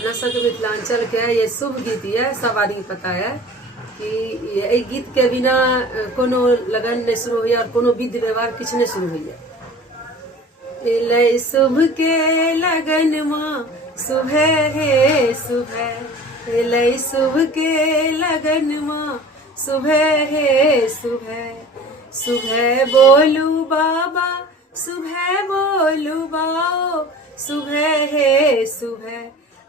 अपना सबके मिथिलांचल के ये शुभ गीत है, सब आदमी पता है कि ये गीत के बिना कोनो लगन नहीं शुरू हुई और कोनो विधि व्यवहार किछ नहीं शुरू हुई है। शुभ के लगन माँ सुबह है सुबह, शुभ के लगन माँ सुबह है सुबह, सुबह बोलू बाबा सुबह बोलू बाओ, सुबह है सुबह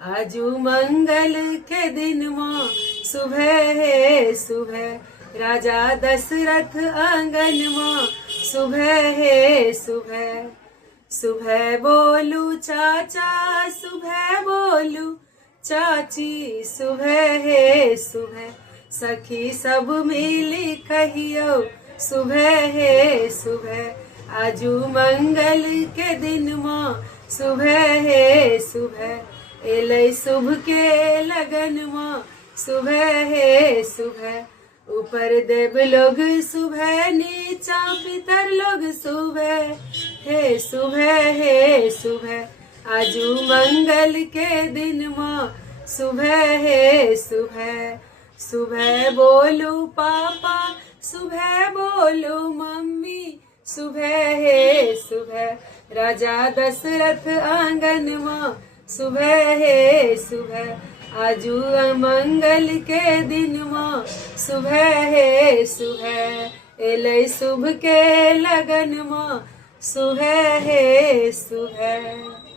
आजू मंगल के दिन माँ सुबह है सुबह, राजा दशरथ आंगन माँ सुबह है सुबह, सुबह बोलू चाचा सुबह बोलू चाची, सुबह है सुबह सखी सब मिली कहियो सुबह है सुबह, आजू मंगल के दिन माँ सुबह है सुबह, एलै शुभ के लगन माँ सुबह है सुबह, ऊपर देव लोग सुबह नीचा पितर लोग सुबह है सुबह, आजू मंगल के दिन माँ सुबह है सुबह, सुबह बोलू पापा सुबह बोलू मम्मी, सुबह है सुबह राजा दशरथ आंगन माँ सुबह है सुबह, आजू मंगल के दिन माँ सुबह है सुबह, एलै शुभ के लगन माँ सुबह है सुबह।